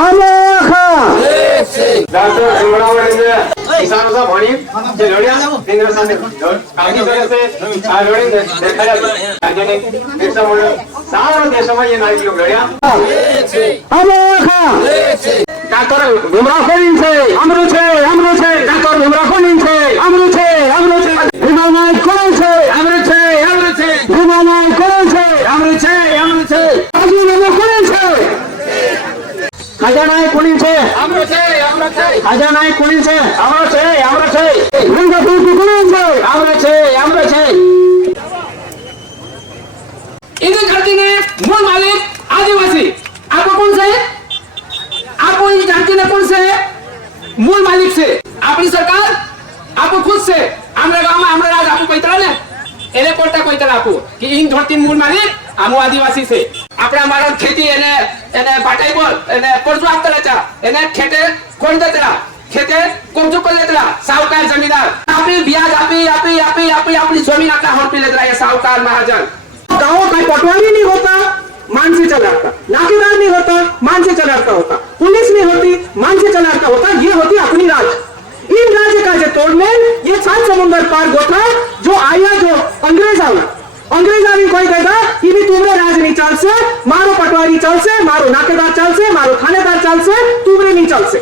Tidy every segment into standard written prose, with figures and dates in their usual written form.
અનોખા ડોક્ટર ભીમરાવને કિસાનો ભણી જે લડ્યા કેન્દ્ર સાથે કામગીરી કરે છે આ લડીને દેખાડ્યા રાજ્યને બિરસા મુંડા સારા દેશોમાં એ નાયકો લડ્યા અનોખા ડોક્ટર ભીમરાવ કોની છે અમૃત છે ડોક્ટર ભીમરાવ કોની છે અમૃત છે ભીમાનાય કોણ છે અમૃત છે ભીમાનાય કોણ છે અમૃત છે રાજુનાનો કોણ છે ખજાનાય કોણ છે અમૃત છે ખજાનાય કોણ છે અમૃત છે રંગપુર કોણ છે અમૃત છે इनकी धरती ने मूल मालिक आदिवासी। आपको कौन से? आपको इस धरती ने कौन से मूल मालिक से? अपनी सरकार आपको खुद से हमारे गांव में हमारे राज आपको पैतरा ने એને કોટા पैतरा आपको कि इन धरती मूल मालिक हम आदिवासी से આપણે અમારો ખેતી એને પાટાઈ બોલ એને પરજો આપતા હતા એને ખેતે કોણ દેતરા ખેતે કબજો કરી લેતરા સાવકાર જમીનદાર આપણી વ્યાજ આપી આપણી જમીન આટલા હડપી લેતરા ये साहूकार महाजन। गाँव का पटवारी नहीं होता, मान से चलाता, नाकेदार नहीं होता, मान से चलाता होता, पुलिस नहीं होती, मान से चलाता होता, ये होती अपनी राज। इन राज्य का जो तोड़ने ये 7 समुंदर पार गोथा जो आया जो अंग्रेज आया अंग्रेजानी कोई कहता कि भी तुमरे राज नहीं चल से, मारो पटवारी चल से, मारो नाकेदार चल से, मारो थानेदार चल से, तुमरे नहीं चल से।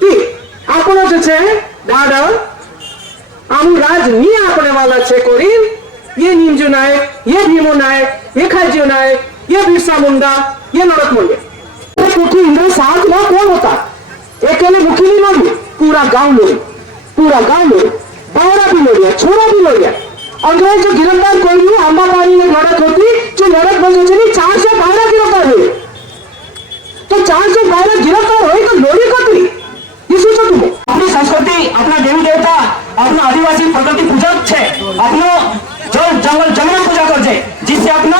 ठीक આપણો જે છે દાદા આમુ રાજ ની આપણે વાલા છે કોરી ये नीमजू नायक, ये भीमो नायक, ये खाजी नायक, ये बिरसा मुंडा, ये नरक मुंडे। क्योंकि इंद्र साथ में कौन होता? एक अकेले मुखी नहीं लोगी, पूरा गांव लोगी, बड़ा भी लोग छोरा भी लोग। अंग्रेज जो गिरफ्तार कोई नहीं आंबापानी में लड़त होती जो लड़त बजे चली 412 गिरफ्तार हुए तो 412 गिरफ्तार हुए तो लोरी कतरी ये सोचो तुम अपनी संस्कृति अपना देवी देवता अपना आदिवासी प्रकृति पूजक छे अपनो जो जंगल जंगल पूजा करजे जिससे अपना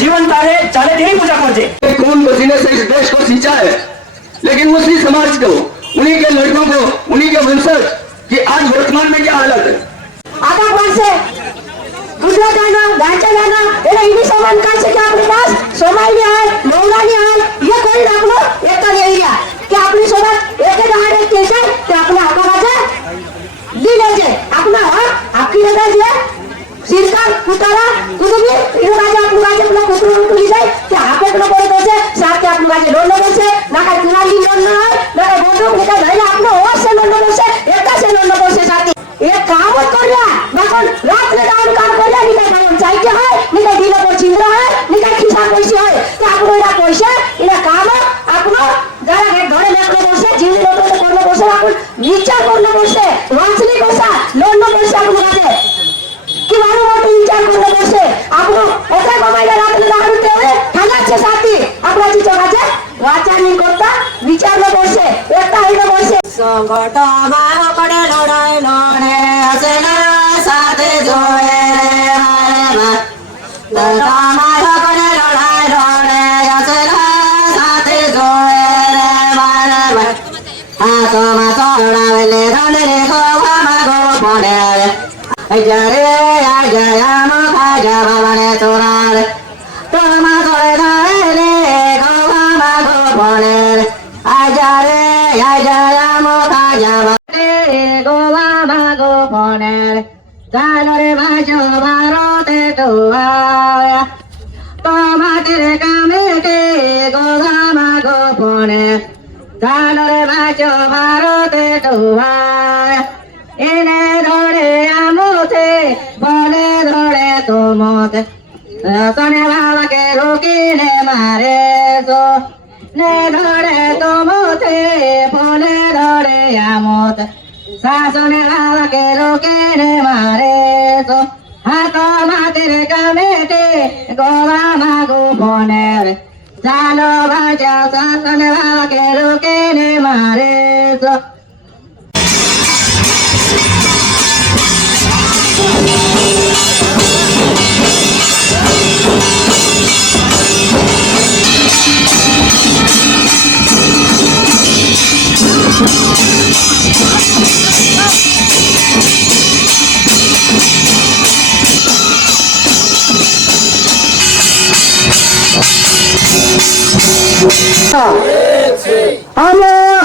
जीवन चाले यही पूजा करजे। खून पसीने से इस देश को सींचा है लेकिन मुस्लिम समाज को उन्हीं के लड़कों को उन्हीं के वंशज की आज वर्तमान में क्या हालत है? आता कौन से गुजरात आना गांचा जाना ये इंग्लिश सामान का से क्या अपने पास सोमाली है लोंगानी है ये कोई रख लो एक का एरिया कि अपनी सोबत एक जहां एक कैसे कि अपने हक बाजे ली लीजिए अपना हक आपकी जगह है सिरकार कुतारा कुछ भी इन बाजे अपना कुतरू टूटी जाए कि आपे को बोले तो से साथ के अपने बाजे लोन लो से ना का कुराली लोन ना है ना का बोलो बेटा धैर्य अपने और से लोन लो से एक से लोन लो से साथी एक काम कर रहा बाकन रात में डाउन काम कर रहा निका काम चाहिए है निका दिलो पर चिंद्रा है निका खिसा पैसे है तो आपको इना पैसे इना काम आपको जरा के घरे लेकर बसे जिंदगी लोग तो करनो बसे आपको विचार करनो बसे वांचनी कोसा लोन नो बसे आपको बाजे कि मारो मोटो विचार करनो बसे आपको ओके कमाईला रात में दारूते है खाना छे साथी आपला चीज बाजे वाचा नहीं करता विचार नो बसे एकता ही नो बसे संकट मारो पड़े लड़ाई लड़े हसना साथ जोए लड़ा मारो पड़े लड़ाई लड़े हसना साथ जोए हाथ माथ लड़ावेले रले रे को मागो पड़े जरे आ जया मुखा जवाने तोरार तो माथ लड़ावेले को मागो पड़े आ जया मुखा जवाने गोवा मागो पड़े जालरे भाजो भारते तुआया तोमातिर कामेटे गोवा मागो पड़े जालरे भाजो भारते तुआया इने धरे आमुते बोले धरे तुमते सने बाबा के रोकीने मारे सो ने धरे तुमते बोले धरे आमुते सासने बाबा के रोकीने मारे सो हाथ मातिर कमेटे गोवा मागो बोने चालो भाजा सासने बाबा के रोकीने मारे सो Thank you. અમે